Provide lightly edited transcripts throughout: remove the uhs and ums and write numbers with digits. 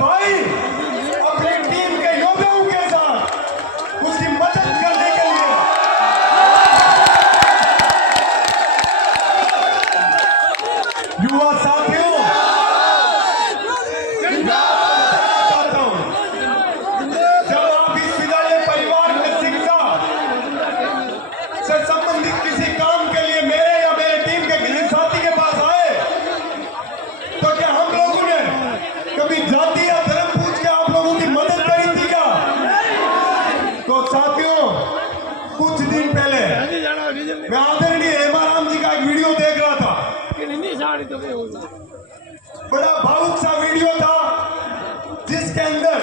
भाई अपनी टीम के योद्धाओं के साथ उसकी मदद करने के लिए युवा साथियों चाहता हूं, जब आप इस विद्यालय परिवार में शिक्षा से संबंधित किसी काम के लिए मेरे या मेरे टीम के किसी साथी के पास आए, तो क्या हम लोगों ने कभी जाति या धर्म पूछ के आप लोगों की मदद करी थी क्या? तो साथियों, कुछ दिन पहले मैं आदरणीय हेमाराम जी का एक वीडियो देख रहा था। बड़ा भावुक सा वीडियो था, जिसके अंदर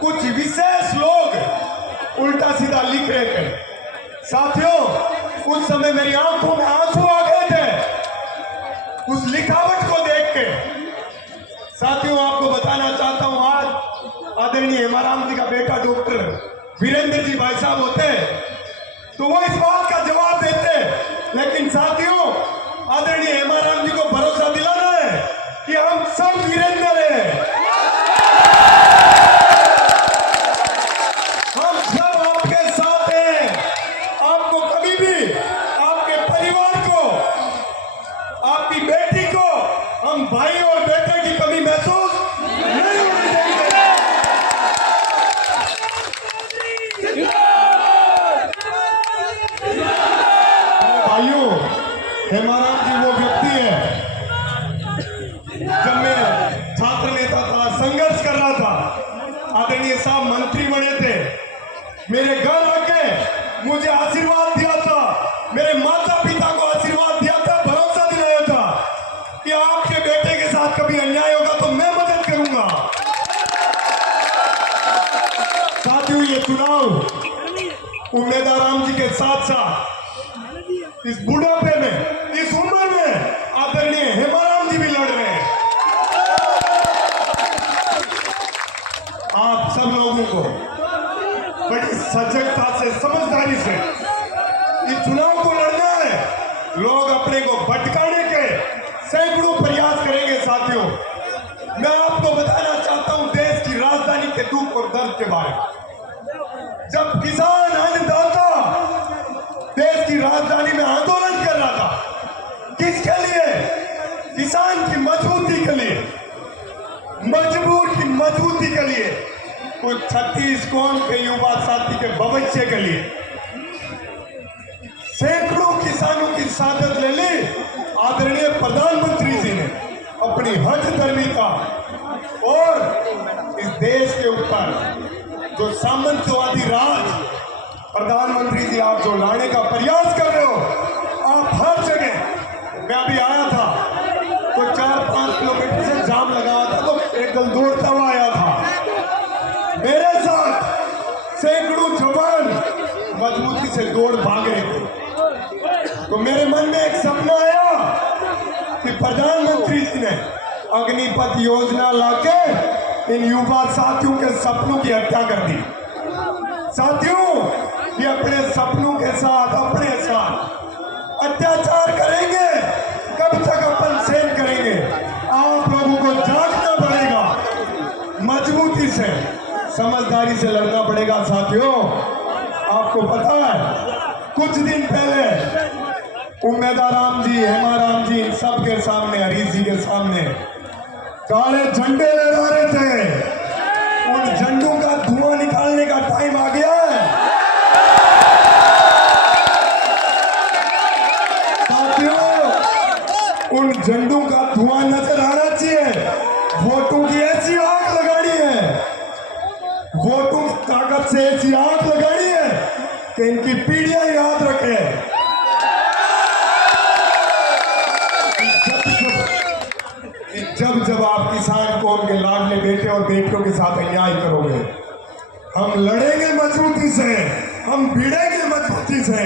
कुछ विशेष लोग उल्टा सीधा लिख रहे थे। साथियों, उस समय मेरी आंखों में आंसू आ गए थे उस लिखावट को देख के। साथियों, आपको बताना चाहता हूं, आज आदरणीय हेमाराम जी का बेटा डॉक्टर वीरेंद्र जी भाई साहब होते तो वो इस बात का जवाब देते, लेकिन साथियों, आदरणीय हेमाराम जी को भरोसा दिलाना है कि हम सब वीरेंद्र हैं, हम सब आपके साथ हैं। आपको कभी भी आपके परिवार को, आपकी बेटी को हम भाई और बेटे की कमी महसूस नहीं होने देंगे। भाइयों, हेमाराम जी वो व्यक्ति है, जब मैं छात्र नेता था, संघर्ष कर रहा था, आदरणीय साहब मंत्री बने थे, मेरे घर आके मुझे आशीर्वाद दिया था, मेरे माता पिता को आशीर्वाद दिया था, भरोसा दिलाया था कि आपके बेटे के साथ कभी अन्याय होगा तो मैं मदद करूंगा। साथियों, ये चुनाव उम्मीदवाराम जी के साथ साथ इस बुढ़ापे में, इस उम्र में आदरणीय हेमाराम जी भी लड़ रहे हैं। आप सब लोगों को बड़ी सजगता से, समझदारी से इस चुनाव को लड़ना है। लोग अपने को भटकाने के सैकड़ों प्रयास करेंगे। साथियों, मैं आपको बताना चाहता हूं देश की राजधानी के दुख और दर्द के बारे में। जब किसान अन्नदाता देश की राजधानी में आंदोलन कर रहा था, किसके लिए? किसान की मजबूती के लिए, मजबूर की मजबूती के लिए, कुछ 36 कौम के युवा साथी के भविष्य के लिए। सैकड़ों किसानों की शहादत ले ली आदरणीय प्रधानमंत्री जी ने अपनी हठधर्मी का, और इस देश के ऊपर जो सामंतवादी राज, प्रधानमंत्री जी आप जो लाने का प्रयास कर रहे हो, आप हर जगह, मैं अभी आया था तो 4-5 किलोमीटर से जाम लगा हुआ था, तो एकदम दौड़ता हुआ आया था, मेरे साथ सैकड़ों जवान मजबूती से दौड़ भाग रहे थे। तो मेरे मन में एक सपना आया कि प्रधानमंत्री जी ने अग्निपथ योजना लाके इन युवा साथियों के सपनों की हत्या कर दी। साथियों, ये अपने सपनों के साथ, अपने साथ अत्याचार करेंगे, कब तक अपन सहन करेंगे? आप लोगों को जागना पड़ेगा, मजबूती से, समझदारी से लड़ना पड़ेगा। साथियों, आपको पता है, कुछ दिन पहले उम्मीदवाराम जी, हेमाराम जी, सबके सामने, हरीश जी के सामने काले झंडे लहरा रहे थे। उन झंडों का धुआं निकालने का टाइम आ गया है। साथियों, उन झंडों का धुआं नजर आना चाहिए। वोटों की ऐसी आग लगानी है, वोटों की ताकत से ऐसी आग लगानी है कि इनकी पीढ़ियां याद रखें। जब जब आप किसान को उनके लाडले बेटे और बेटियों के साथ अन्याय करोगे, हम लड़ेंगे मजबूती से, हम भिड़ेंगे मजबूती से,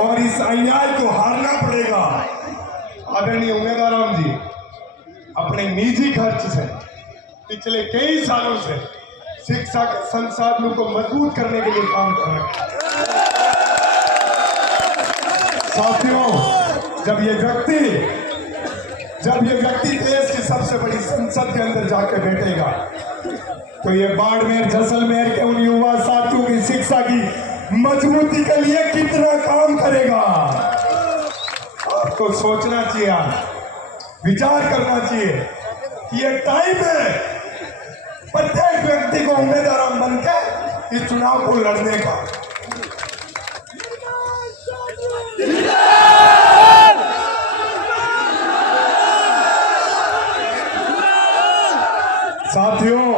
और इस अन्याय को हारना पड़ेगा। आदरणीय उम्मीदवाराम जी अपने निजी खर्च से पिछले कई सालों से शिक्षा के संसाधनों को मजबूत करने के लिए काम कर रहे हैं। साथियों, जब ये व्यक्ति जब ये व्यक्ति देश की सबसे बड़ी संसद के अंदर जाके बैठेगा तो ये बाड़मेर जैसलमेर के उन युवा साथियों की शिक्षा की मजबूती के लिए कितना काम करेगा। आपको सोचना चाहिए, विचार करना चाहिए कि ये टाइम है प्रत्येक व्यक्ति को उम्मीदवार बनकर इस चुनाव को लड़ने का। साथियों,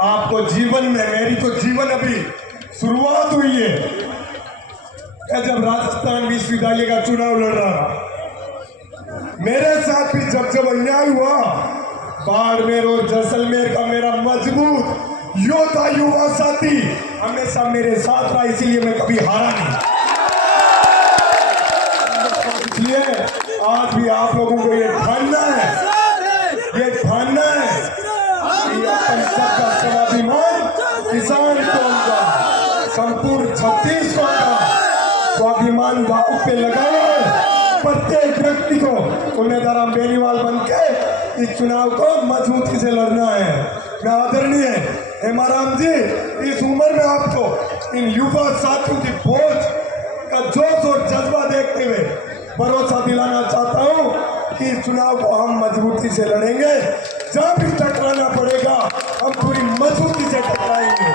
आपको जीवन में, मेरी तो जीवन अभी शुरुआत हुई है। मैं जब राजस्थान विश्वविद्यालय का चुनाव लड़ रहा था, मेरे साथ भी जब अन्याय हुआ, बाड़मेर और जैसलमेर का मेरा मजबूत योद्धा युवा साथी हमेशा मेरे साथ रहा, इसीलिए मैं कभी हारा नहीं। इसलिए आज भी आप लोगों को ये ठानना है, ये ठानना है कि अपन सबका स्वाभिमान किसान कौम का, संपूर्ण छत्तीसगढ़ का स्वाभिमान दांव पे लगाए, प्रत्येक व्यक्ति को उम्मीदवार बेनीवाल बन के इस चुनाव को मजबूती से लड़ना है। मैं आदरणीय हेमाराम जी, इस उम्र में आपको इन युवा साथियों की फौज का जोश और जज्बा देखते हुए भरोसा दिलाना चाहता हूं कि इस चुनाव को हम मजबूती से लड़ेंगे। जहां भी टकराना पड़ेगा हम पूरी मजबूती से टकराएंगे।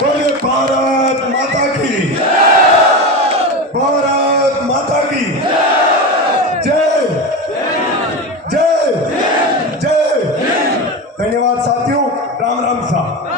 बोलिए भारत माता की, भारत माता की जय, जय, जय। धन्यवाद साथियों, राम राम साहब।